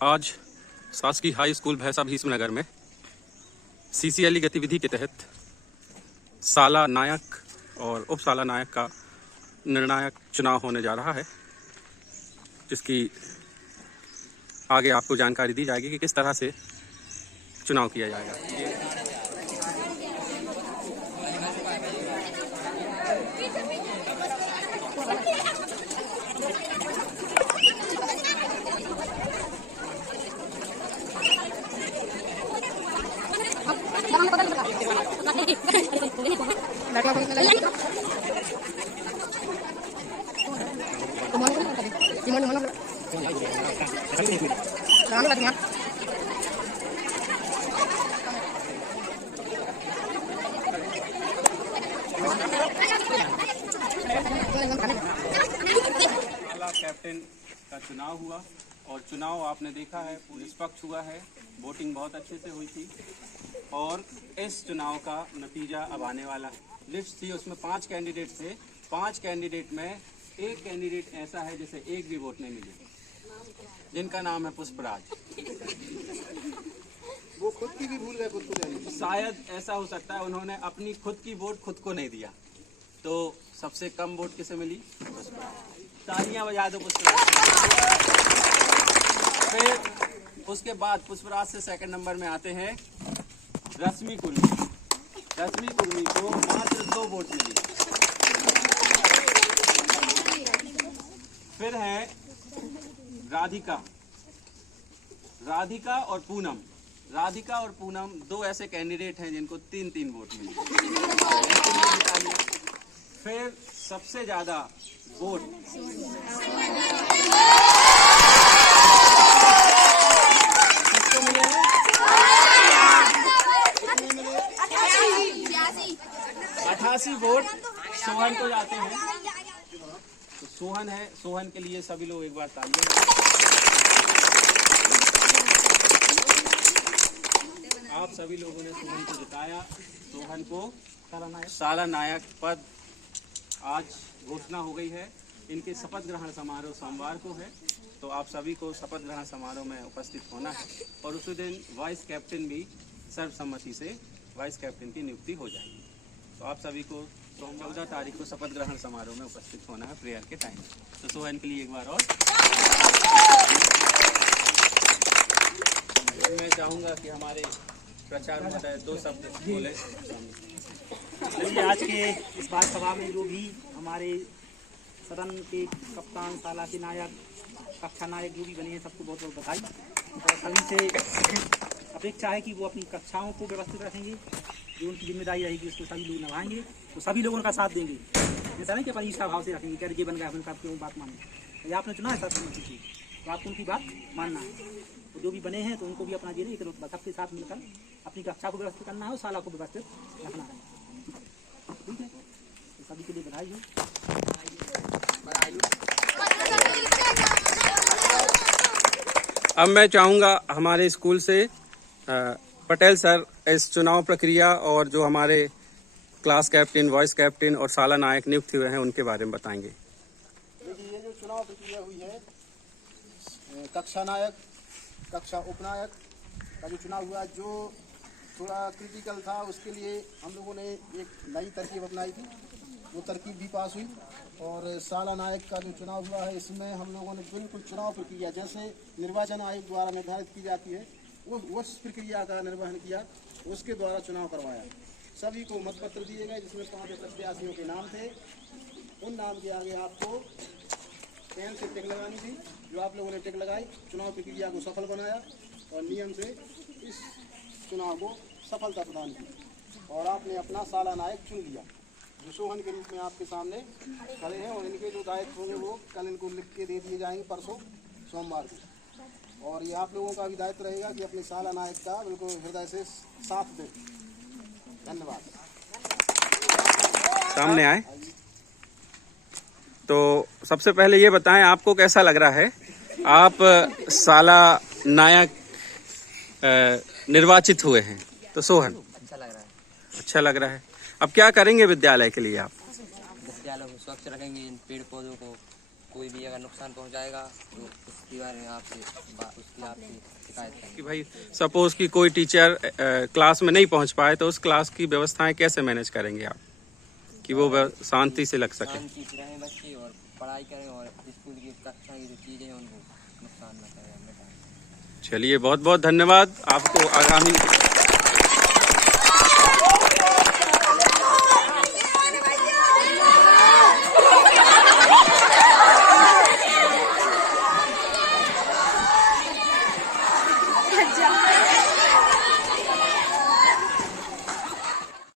आज शासकीय high school भैंसा भीष्मनगर में CCLE गतिविधि के तहत साला नायक और उप साला नायक का निर्णायक चुनाव होने जा रहा है, जिसकी आगे आपको जानकारी दी जाएगी कि किस तरह से चुनाव किया जाएगा। कैप्टन का चुनाव हुआ और चुनाव आपने देखा है निष्पक्ष हुआ है, वोटिंग बहुत अच्छे से हुई थी और इस चुनाव का नतीजा अब आने वाला है। लिस्ट थी उसमें 5 कैंडिडेट थे, 5 कैंडिडेट में एक कैंडिडेट ऐसा है जिसे एक भी वोट नहीं मिली, जिनका नाम है पुष्पराज। वो खुद की भी भूल गए खुद को देने। शायद ऐसा हो सकता है उन्होंने अपनी खुद की वोट खुद को नहीं दिया, तो सबसे कम वोट किसे मिली? तालियां बजा दो पुष्पराज। फिर उसके बाद पुष्पराज से सेकंड नंबर में आते हैं रश्मि कुर्मी। रश्मि कुर्मी को मात्र 2 वोट मिली। फिर है राधिका। राधिका और पूनम। राधिका और पूनम 2 ऐसे कैंडिडेट हैं जिनको 3-3 वोट मिले। फिर सबसे ज्यादा वोट किसको मिले हैं? 88 वोट सोहन को जाते हैं। तो सोहन है, सोहन के लिए सभी लोग एक बार तालियां। आप सभी लोगों ने सोहन को जिताया। सोहन को साला नायक पद आज घोषणा हो गई है। इनके शपथ ग्रहण समारोह सोमवार को है, तो आप सभी को शपथ ग्रहण समारोह में उपस्थित होना है और उसी दिन वाइस कैप्टन भी सर्वसम्मति से वाइस कैप्टन की नियुक्ति हो जाएगी। तो आप सभी को 14 तारीख को शपथ ग्रहण समारोह में उपस्थित होना है प्रेयर के टाइम। तो सोहन के लिए एक बार और मैं चाहूँगा कि हमारे प्रचार महोदय 2 शब्द बोले। आज के इस बात सभा में जो भी हमारे सदन के कप्तान, साला के नायक, कक्षा नायक जो भी बने हैं, सबको बहुत बहुत बधाई। और सभी से अपेक्षा है कि वो अपनी कक्षाओं को व्यवस्थित रखेंगे, जो उनकी जिम्मेदारी रहेगी उसको सभी लोग निभाएंगे, तो सभी लोगों का साथ देंगे। ऐसा नहीं कि परीक्षा भाव से रखेंगे, क्या ये बन गया अपने क्यों बात माने। तो आपने चुना है सर्वसम्मति से, तो आपको उनकी बात मानना है। तो जो भी बने हैं तो उनको भी अपना देने की सबके साथ मिलकर अपनी कक्षा को व्यवस्थित करना है और साला को व्यवस्थित रखना है। ठीक है, तो सभी के लिए बधाई हो। अब मैं चाहूँगा हमारे स्कूल से पटेल सर इस चुनाव प्रक्रिया और जो हमारे क्लास कैप्टन, वॉइस कैप्टन और साला नायक नियुक्त हुए हैं उनके बारे में बताएंगे। देखिए, ये जो चुनाव प्रक्रिया हुई है, कक्षा नायक, कक्षा उपनायक का जो चुनाव हुआ, जो थोड़ा क्रिटिकल था, उसके लिए हम लोगों ने एक नई तरकीब अपनाई थी। वो तरकीब भी पास हुई। और साला नायक का जो चुनाव हुआ है, इसमें हम लोगों ने बिल्कुल चुनाव प्रक्रिया जैसे निर्वाचन आयोग द्वारा निर्धारित की जाती है उस प्रक्रिया का निर्वहन किया, उसके द्वारा चुनाव करवाया। सभी को मतपत्र दिए गए, जिसमें 5 प्रत्याशियों के नाम थे। उन नाम के आगे आपको पेन से टिक लगानी थी, जो आप लोगों ने टिक लगाई। चुनाव प्रक्रिया को सफल बनाया और नियम से इस चुनाव को सफलता प्रदान की और आपने अपना साला नायक चुन लिया, जो सोहन के रूप में आपके सामने खड़े हैं। और इनके जो दायित्व होंगे वो कल इनको लिख के दे दिए जाएंगे, परसों सोमवार को। और ये आप लोगों का भी दायित्व रहेगा कि अपने साला नायक का बिल्कुल हृदय से साथ दें। धन्यवाद। सामने आए तो सबसे पहले ये बताएं आपको कैसा लग रहा है, आप साला नायक निर्वाचित हुए हैं। तो सोहन, अच्छा लग रहा है। अच्छा लग रहा है। अब क्या करेंगे विद्यालय के लिए आप? विद्यालय को स्वच्छ रखेंगे, इन पेड़ पौधों को कोई भी अगर नुकसान पहुंचाएगा तो उसके बारे में आपसे शिकायत करेंगे। कि भाई सपोज कि कोई टीचर क्लास में नहीं पहुंच पाए तो उस क्लास की व्यवस्थाएं कैसे मैनेज करेंगे आप कि वो शांति से लग सके? शांति से रहें बच्चे और पढ़ाई करें और स्कूल की कक्षा की जो चीज़ें हैं उनको नुकसान न करें। चलिए बहुत बहुत धन्यवाद आपको। आगामी